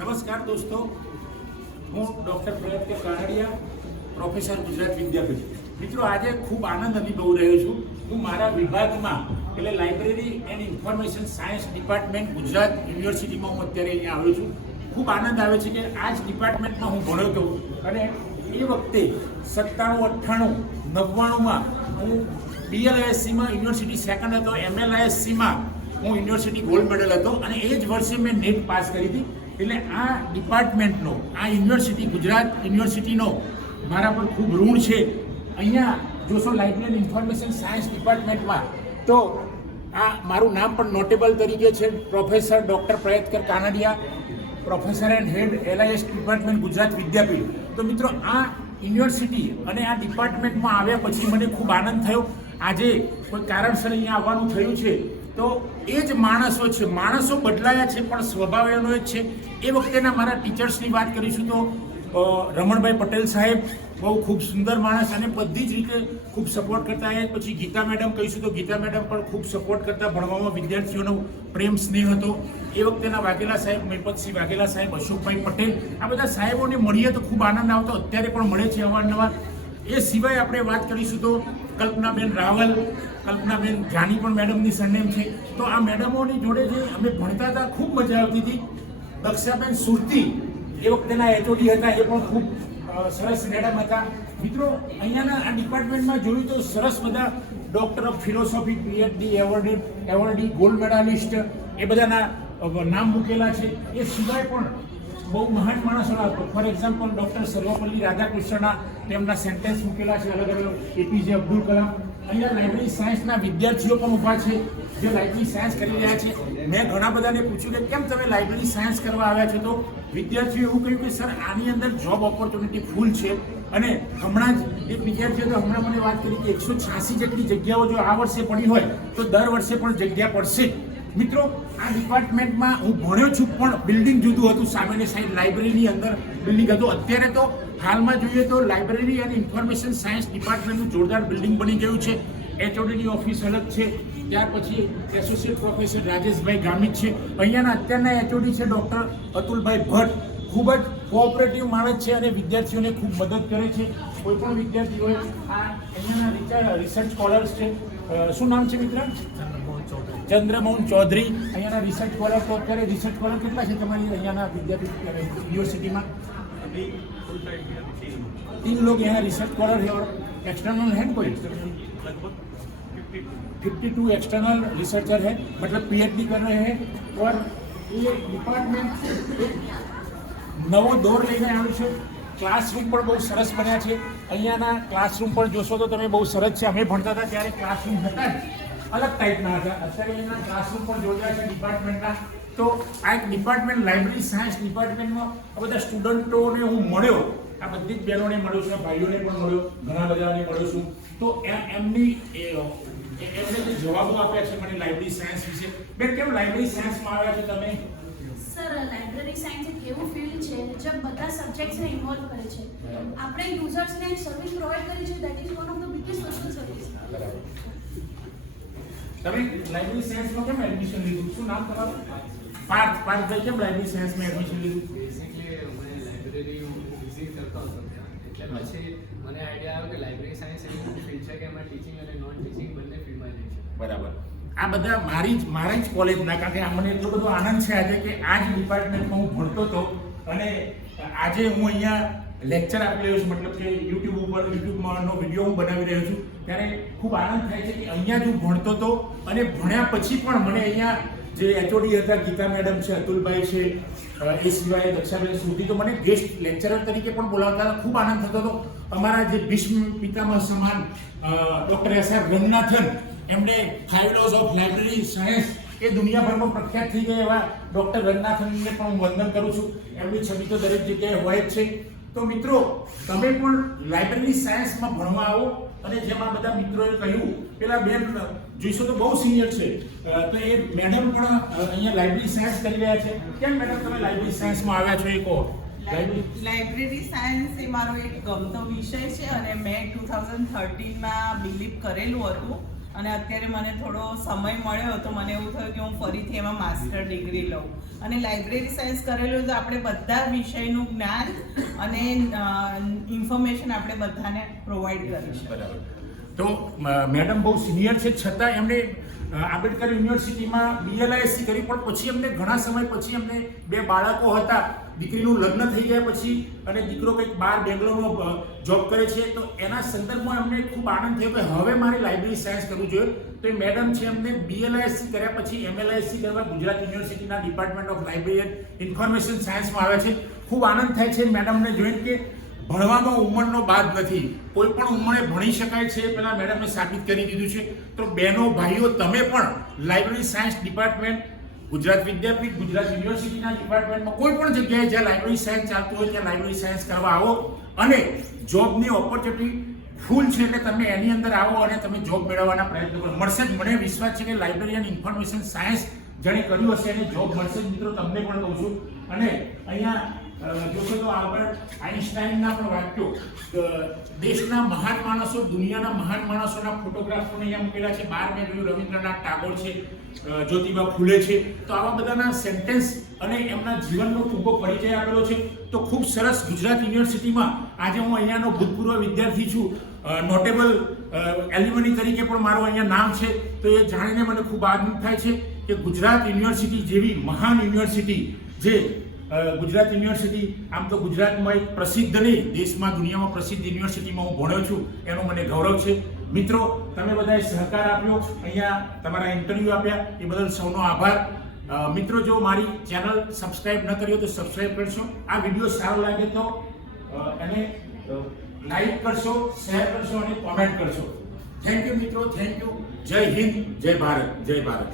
નમસ્કાર દોસ્તો, હું ડૉક્ટર પ્રયત કે કાનડિયા, પ્રોફેસર ગુજરાત વિદ્યાપીઠ. મિત્રો, આજે ખૂબ આનંદ અનુભવી રહ્યો છું. હું મારા વિભાગમાં એટલે library and information science department Gujarat યુનિવર્સિટીમાં હું અત્યારે અહીંયા આવ્યો છું. ખૂબ આનંદ આવે છે કે આ જ ડિપાર્ટમેન્ટમાં હું ભણ્યો હતો અને એ વખતે 97, 98, 99માં હું BLISCમાં યુનિવર્સિટી સેકન્ડ હતો, MLISCમાં હું યુનિવર્સિટી ગોલ્ડ મેડલ હતો અને એ જ વર્ષે મેં નેટ પાસ કરી હતી. એટલે આ ડિપાર્ટમેન્ટનો, આ યુનિવર્સિટી ગુજરાત યુનિવર્સિટીનો મારા પર ખૂબ ઋણ છે. અહીંયા જોશો લાઇબ્રેરી ઇન્ફોર્મેશન સાયન્સ ડિપાર્ટમેન્ટમાં તો આ મારું નામ પણ નોટેબલ તરીકે છે, પ્રોફેસર ડૉક્ટર પ્રયત્કર Kanadiya, professor and head LIS department Gujarat Vidyapith. તો મિત્રો, આ યુનિવર્સિટી અને આ ડિપાર્ટમેન્ટમાં આવ્યા પછી મને ખૂબ આનંદ થયો. આજે કોઈ કારણસર અહીંયા આવવાનું થયું છે તો એ જ માણસો છે, માણસો બદલાયા છે પણ સ્વભાવ એનો જ છે. એ વખતેના મારા ટીચર્સની વાત કરીશું તો રમણભાઈ પટેલ સાહેબ બહુ ખૂબ સુંદર માણસ અને બધી જ રીતે ખૂબ સપોર્ટ કરતા. એ પછી ગીતા મેડમ કહીશું તો ગીતા મેડમ પણ ખૂબ સપોર્ટ કરતા, ભણવામાં વિદ્યાર્થીઓનો પ્રેમ સ્નેહ હતો. એ વખતેના વાઘેલા સાહેબ, મેપતસિંહ વાઘેલા સાહેબ, અશોકભાઈ પટેલ, આ બધા સાહેબોને મળીએ તો ખૂબ આનંદ આવતો. અત્યારે પણ મળે છે અવારનવાર. એ સિવાય આપણે વાત કરીશું તો કલ્પનાબેન રાવલ, કલ્પનાબેન જાની પણ મેડમની સરનેમ છે. તો આ મેડમોની જોડે જે અમે ભણતા હતા ખૂબ મજા આવતી હતી. દક્ષાબેન સુરતી એ વખતેના HOD હતા, એ પણ ખૂબ સરસ મેડમ હતા. મિત્રો, અહીંયાના આ ડિપાર્ટમેન્ટમાં જોયું તો સરસ બધા doctor of philosophy, PhD awardee, gold medallist એ બધાના નામ મૂકેલા છે. એ સિવાય પણ બહુ મહાન માણસોના, ફોર એક્ઝામ્પલ ડૉક્ટર સર્વપલ્લી રાધાકૃષ્ણના તેમના સેન્ટેન્સ મૂકેલા છે અલગ અલગ, APJ અબ્દુલ કલામ. અહીંયા લાઇબ્રેરી સાયન્સના વિદ્યાર્થીઓ પણ ઊભા છે જે લાઇબ્રેરી સાયન્સ કરી રહ્યા છે. મેં ઘણા બધાને પૂછ્યું કે કેમ તમે લાઇબ્રેરી સાયન્સ કરવા આવ્યા છો, તો વિદ્યાર્થીઓ એવું કહ્યું કે સર આની અંદર જોબ ઓપોર્ચ્યુનિટી ફૂલ છે. અને હમણાં જ એક વિદ્યાર્થીઓ તો હમણાં મને વાત કરી કે 186 જેટલી જગ્યાઓ જો આ વર્ષે પડી હોય તો દર વર્ષે પણ જગ્યા પડશે. મિત્રો, આ ડિપાર્ટમેન્ટમાં હું ભણ્યો છું પણ બિલ્ડિંગ જુદું હતું. સામેની સાઈડ લાઇબ્રેરીની અંદર બિલ્ડિંગ હતું. અત્યારે તો હાલમાં જોઈએ તો લાઇબ્રેરી અને ઇન્ફોર્મેશન સાયન્સ ડિપાર્ટમેન્ટનું જોરદાર બિલ્ડિંગ બની ગયું છે. HODની ઓફિસ અલગ છે. ત્યાર પછી એસોસિએટ પ્રોફેસર રાજેશભાઈ ગામિત છે. અહીંયાના અત્યારના HOD છે ડૉક્ટર અતુલભાઈ ભટ્ટ. ખૂબ જ કોઓપરેટિવ માણસ છે અને વિદ્યાર્થીઓને ખૂબ મદદ કરે છે. કોઈ પણ વિદ્યાર્થી હોય, આ અહીંયાના રિસર્ચ સ્કોલર્સ છે. શું નામ છે મિત્ર? ચંદ્રમોહન ચૌધરી અહીંયાના રિસર્ચ સ્કોલર. તો અત્યારે રિસર્ચ સ્કોલર કેટલા છે તમારી અહીંયાના વિદ્યાપીઠ यूनिवर्सिटी? 3 लोग यहाँ रिसर्च स्कॉलर है और एक्सटर्नल है कोई? लगभग 52 एक्सटर्नल रिसर्चर है, मतलब PhD कर रहे हैं. और ये डिपार्टमेंट नवो दौर લઈને આવ્યું છે. ક્લાસરૂમ પણ બહુ સરસ બન્યા છે. અહીંયાના ક્લાસરૂમ પણ જોશો તો તમે બહુ સરસ છે. અમે ભણતા હતા ત્યારે ક્લાસરૂમ હતા જ અલગ ટાઈપના હતા. અત્યારે અહીંયાના ક્લાસરૂમ પણ જોયા છે ડિપાર્ટમેન્ટના. તો આ એક ડિપાર્ટમેન્ટ, લાઇબ્રેરી સાયન્સ ડિપાર્ટમેન્ટમાં આ બધા સ્ટુડન્ટોને હું મળ્યો, આ બધી જ બહેનોને મળ્યો છું, ભાઈઓને પણ મળ્યો, ઘણા બધાને મળ્યો છું. તો એમણે જે જવાબો આપ્યા છે મને લાઇબ્રેરી સાયન્સ વિશે. બેન, કેમ લાઇબ્રેરી સાયન્સમાં આવ્યા છો તમે? સર, લાઇબ્રેરી સાયન્સ એક એવું ફિલ્ડ છે જે બધા સબ્જેક્ટ્સને ઇન્વોલ્વ કરે છે. આપણે યુઝર્સને એક સર્વિસ પ્રોવાઈડ કરી છે, that is one of the biggest social service. તમે લાઇબ્રેરી સાયન્સમાં કેમ એડમિશન લીધું? શું નામ તમારું? પાર્થભાઈ, કેમ લાઇબ્રેરી સાયન્સમાં એડમિશન લીધું? બેસિકલી મને લાઇબ્રેરી વિઝિટ કરતો હતો એટલે પછી મને આઈડિયા આવ્યો કે લાઇબ્રેરી સાયન્સ એવી ફિલ્ડ છે કે એમાં ટીચિંગ અને નોન ટીચિંગ બંને ફિલ્ડમાં જાય છે. બરાબર. આ બધા મારા જ કોલેજના, કારણ કે મને એટલો બધો આનંદ છે આજે કે આ જ ડિપાર્ટમેન્ટમાં હું ભણતો હતો અને આજે હું અહીંયા લેક્ચર આપી રહ્યો છું, મતલબ કે યુટ્યુબમાંનો વિડીયો હું બનાવી રહ્યો છું. ત્યારે ખૂબ આનંદ થાય છે કે અહીંયા જ હું ભણતો હતો અને ભણ્યા પછી પણ મને અહીંયા જે HOD હતા, ગીતા મેડમ છે, અતુલભાઈ છે, એ સિવાય દક્ષાબેન સુધી તો મને ગેસ્ટ લેક્ચરર તરીકે પણ બોલાવતા હતા. ખૂબ આનંદ થતો હતો. અમારા જે ભીષ્મ પિતામહ સમાન ડૉક્ટર SR રંગનાથન, એમણે 5 laws ઓફ લાઇબ્રેરી સાયન્સ એ દુનિયાભરમાં પ્રખ્યાત થઈ ગયા એવા ડૉક્ટર રંગનાથનને પણ હું વંદન કરું છું. એમની છબી તો દરેક જગ્યાએ હોય જ છે. તો મિત્રો, તમે પણ લાઇબ્રેરી સાયન્સમાં ભણવા આવો. અને જેમ આ બધા મિત્રોએ કહ્યું, પેલા બેન જોઈશો તો બહુ સિનિયર છે, તો એ મેડમ પણ અહીંયા લાઇબ્રેરી સાયન્સ કરી રહ્યા છે. કેમ મેડમ તમે લાઇબ્રેરી સાયન્સમાં આવ્યા છો એ કહો. લાઇબ્રેરી સાયન્સ એ મારો એક ગમતો વિષય છે અને મેં 2013માં બિલીવ કરેલું હતું અને અત્યારે મને થોડો સમય મળ્યો તો મને એવું થયું કે હું ફરીથી એમાં માસ્ટર ડિગ્રી લઉં. અને લાઇબ્રેરી સાયન્સ કરેલું તો આપણે બધા વિષયનું જ્ઞાન અને ઇન્ફોર્મેશન આપણે બધાને પ્રોવાઈડ કરીશું. બરાબર. તો મેડમ બહુ સિનિયર છે છતાં એમણે આંબેડકર યુનિવર્સિટીમાં BLISC કરી, પણ પછી એમને ઘણા સમય પછી એમને 2 બાળકો હતા, દીકરીનું લગ્ન થઈ ગયા પછી અને દીકરો કંઈક બહાર બેંગ્લોરમાં જોબ કરે છે, તો એના સંદર્ભમાં એમને ખૂબ આનંદ થયો કે હવે મારે લાઇબ્રેરી સાયન્સ કરવું જોઈએ. તો એ મેડમ છે એમને BLISC કર્યા પછી MLISC કરવા ગુજરાત યુનિવર્સિટીના department of library and information સાયન્સમાં આવે છે. ખૂબ આનંદ થાય છે મેડમને જોઈને કે ભણવામાં ઉંમરનો બાદ નથી, કોઈ પણ ઉંમરે ભણી શકાય છે, પેલા મેડમે સાબિત કરી દીધું છે. તો બહેનો ભાઈઓ તમે પણ લાઇબ્રેરી સાયન્સ ડિપાર્ટમેન્ટ, ગુજરાત વિદ્યાપીઠ, ગુજરાત યુનિવર્સિટીના ડિપાર્ટમેન્ટમાં કોઈ પણ જગ્યાએ જ્યાં લાઇબ્રેરી સાયન્સ ચાલતું હોય ત્યાં લાઇબ્રેરી સાયન્સ કરવા આવો અને જોબની ઓપોર્ચ્યુનિટી ફૂલ છે એટલે તમે એની અંદર આવો અને તમે જોબ મેળવવાના પ્રયત્ન કરો. મળશે જ. મને વિશ્વાસ છે કે લાઇબ્રેરી એન્ડ ઇન્ફોર્મેશન સાયન્સ જેણે કર્યું હશે એને જોબ મળશે જ. મિત્રો તમને પણ કહું છું. અને અહીંયા જોશો તો આલ્બર્ટ આઇન્સ્ટાઈનના પણ વાક્યો, દેશના મહાન માણસો, દુનિયાના મહાન માણસોના ફોટોગ્રાફોને અહીંયા મૂકેલા છે. બહાર મેં જોયું રવિન્દ્રનાથ ટાગોર છે, જ્યોતિબા ફૂલે છે. તો આવા બધાના સેન્ટેન્સ અને એમના જીવનનો ટૂંકો પરિચય આપેલો છે. તો ખૂબ સરસ. ગુજરાત યુનિવર્સિટીમાં આજે હું અહીંયાનો ભૂતપૂર્વ વિદ્યાર્થી છું, નોટેબલ એલ્યુમની તરીકે પણ મારું અહીંયા નામ છે. તો એ જાણીને મને ખૂબ આનંદ થાય છે કે ગુજરાત યુનિવર્સિટી જેવી મહાન યુનિવર્સિટી, જે ગુજરાત યુનિવર્સિટી આમ તો ગુજરાતમાં એક પ્રસિદ્ધ નહીં, દેશમાં દુનિયામાં પ્રસિદ્ધ યુનિવર્સિટીમાં હું ભણ્યો છું, એનો મને ગૌરવ છે. મિત્રો, તમે બધાએ સહકાર આપ્યો, અહીંયા તમારા ઇન્ટરવ્યૂ આપ્યા, એ બદલ સૌનો આભાર. મિત્રો, જો મારી ચેનલ સબસ્ક્રાઇબ ન કરી હોય તો સબસ્ક્રાઇબ કરશો. આ વિડીયો સારો લાગે તો એને લાઈક કરશો, શેર કરશો અને કોમેન્ટ કરશો. થેન્ક યુ મિત્રો, થેન્ક યુ. જય હિન્દ, જય ભારત, જય ભારત.